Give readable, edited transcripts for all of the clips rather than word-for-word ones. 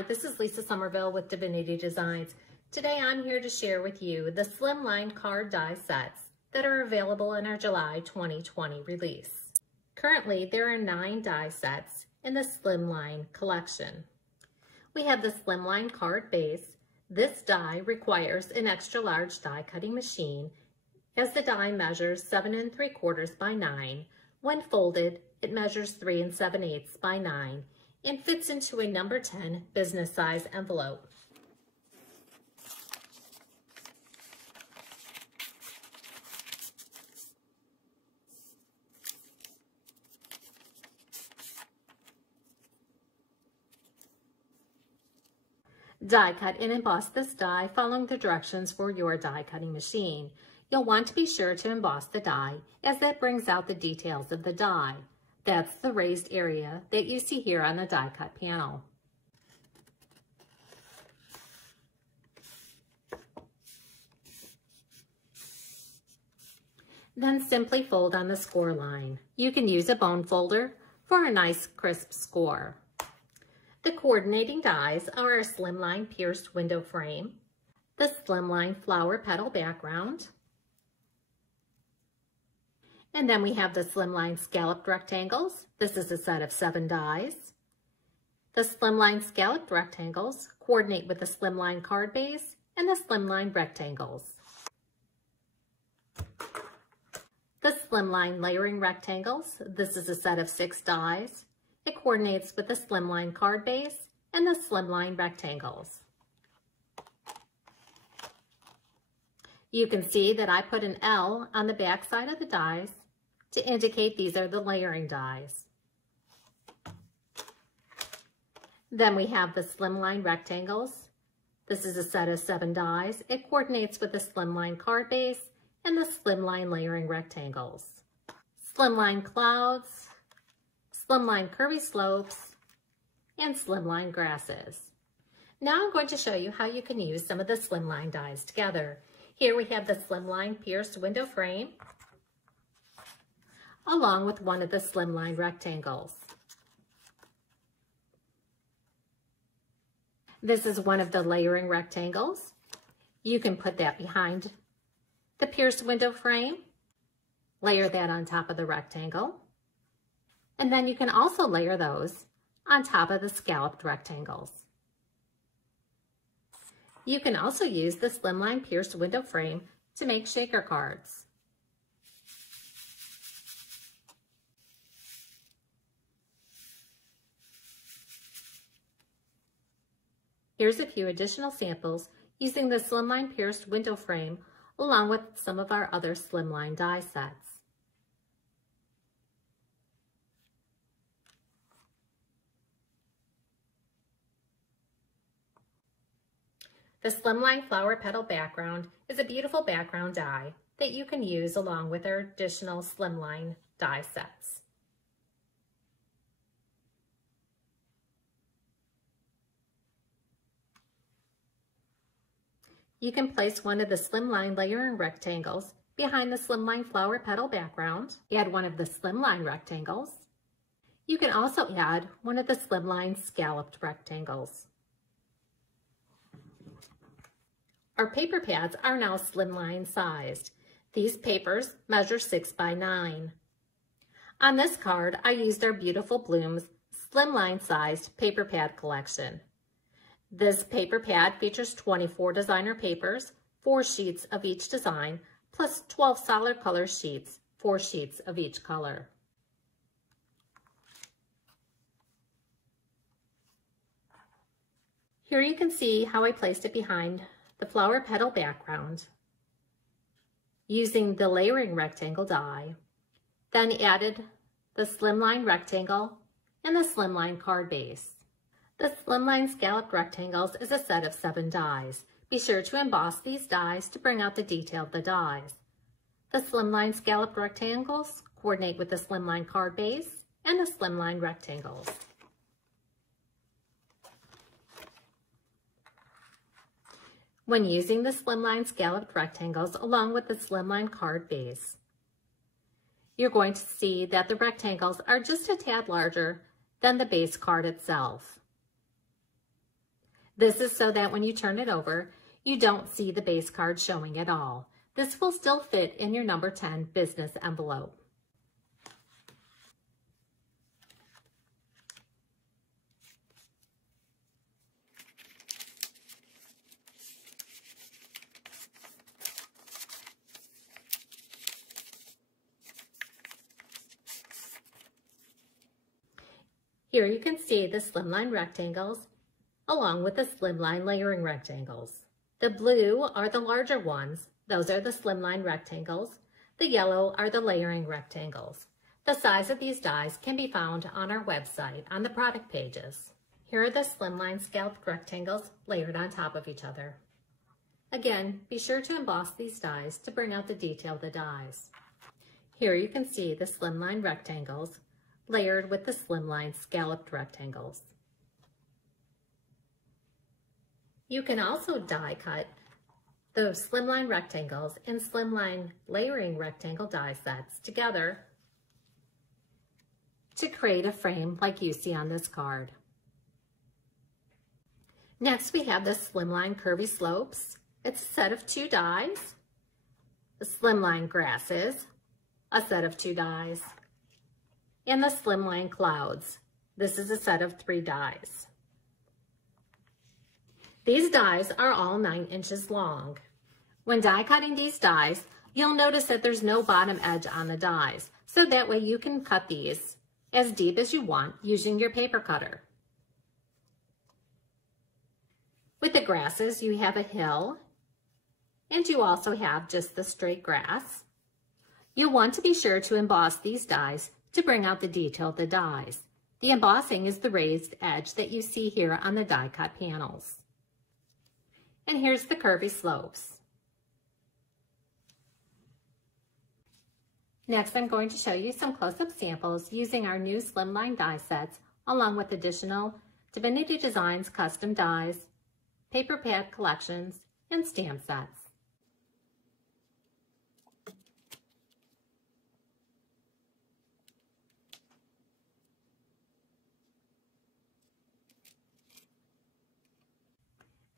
Hi, this is Lisa Somerville with Divinity Designs. Today I'm here to share with you the Slimline card die sets that are available in our July 2020 release. Currently, there are 9 die sets in the Slimline collection. We have the Slimline card base. This die requires an extra large die cutting machine as the die measures 7 3/4 by 9. When folded, it measures 3 7/8 by 9 and fits into a number 10 business size envelope. Die cut and emboss this die following the directions for your die cutting machine. You'll want to be sure to emboss the die as that brings out the details of the die. That's the raised area that you see here on the die cut panel. Then simply fold on the score line. You can use a bone folder for a nice crisp score. The coordinating dies are our Slimline pierced window frame, the Slimline flower petal background, and then we have the Slimline Scalloped Rectangles. This is a set of 7 dies. The Slimline Scalloped Rectangles coordinate with the Slimline card base and the Slimline Rectangles. The Slimline Layering Rectangles. This is a set of 6 dies. It coordinates with the Slimline card base and the Slimline Rectangles. You can see that I put an L on the back side of the dies to indicate these are the layering dies. Then we have the Slimline Rectangles. This is a set of 7 dies. It coordinates with the Slimline card base and the Slimline Layering Rectangles. Slimline Clouds, Slimline Curvy Slopes, and Slimline Grasses. Now I'm going to show you how you can use some of the Slimline dies together. Here we have the Slimline pierced window frame, along with one of the Slimline rectangles. This is one of the layering rectangles. You can put that behind the pierced window frame, layer that on top of the rectangle, and then you can also layer those on top of the scalloped rectangles. You can also use the Slimline pierced window frame to make shaker cards. Here's a few additional samples using the Slimline pierced window frame along with some of our other Slimline die sets. The Slimline flower petal background is a beautiful background die that you can use along with our additional Slimline die sets. You can place one of the Slimline layering rectangles behind the Slimline flower petal background. Add one of the Slimline rectangles. You can also add one of the Slimline scalloped rectangles. Our paper pads are now Slimline sized. These papers measure 6 by 9. On this card, I used our Beautiful Blooms Slimline sized paper pad collection. This paper pad features 24 designer papers, 4 sheets of each design, plus 12 solid color sheets, 4 sheets of each color. Here you can see how I placed it behind the flower petal background using the layering rectangle die, then added the Slimline rectangle and the Slimline card base. The Slimline Scalloped Rectangles is a set of 7 dies. Be sure to emboss these dies to bring out the detail of the dies. The Slimline Scalloped Rectangles coordinate with the Slimline card base and the Slimline rectangles. When using the Slimline Scalloped Rectangles along with the Slimline card base, you're going to see that the rectangles are just a tad larger than the base card itself. This is so that when you turn it over, you don't see the base card showing at all. This will still fit in your number 10 business envelope. Here you can see the Slimline Rectangles along with the Slimline Layering Rectangles. The blue are the larger ones. Those are the Slimline Rectangles. The yellow are the Layering Rectangles. The size of these dies can be found on our website on the product pages. Here are the Slimline Scalloped Rectangles layered on top of each other. Again, be sure to emboss these dies to bring out the detail of the dies. Here you can see the Slimline Rectangles layered with the Slimline Scalloped Rectangles. You can also die cut those Slimline Rectangles and Slimline Layering Rectangle die sets together to create a frame like you see on this card. Next we have the Slimline Curvy Slopes. It's a set of 2 dies. The Slimline Grasses, a set of 2 dies. And the Slimline Clouds. This is a set of 3 dies. These dies are all 9 inches long. When die cutting these dies, you'll notice that there's no bottom edge on the dies, so that way you can cut these as deep as you want using your paper cutter. With the grasses, you have a hill, and you also have just the straight grass. You'll want to be sure to emboss these dies to bring out the detail of the dies. The embossing is the raised edge that you see here on the die cut panels. And here's the curvy slopes. Next, I'm going to show you some close-up samples using our new Slimline die sets, along with additional Divinity Designs custom dies, paper pad collections, and stamp sets.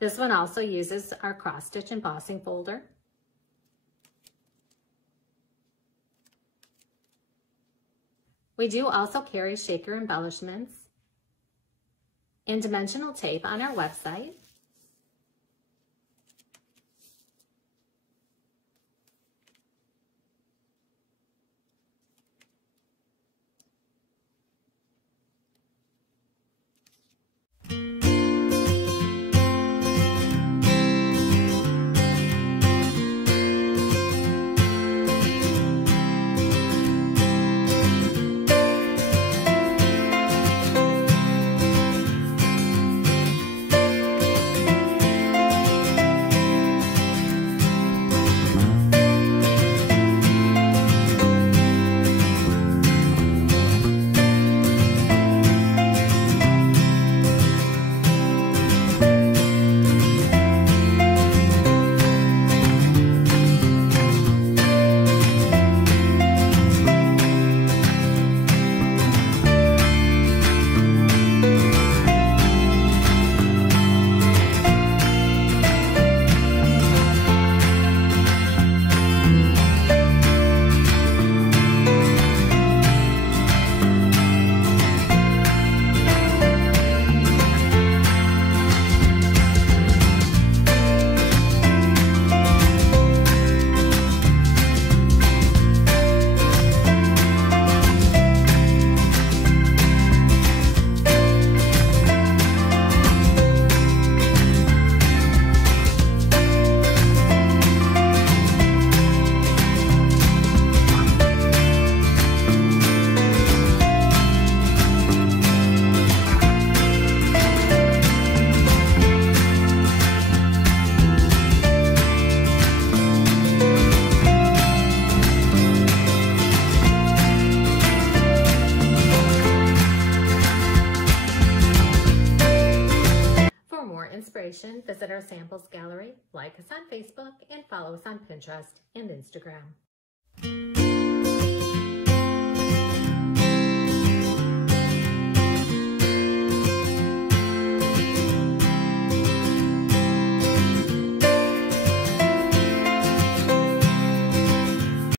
This one also uses our cross-stitch embossing folder. We do also carry shaker embellishments and dimensional tape on our website. Visit our samples gallery, like us on Facebook, and follow us on Pinterest and Instagram.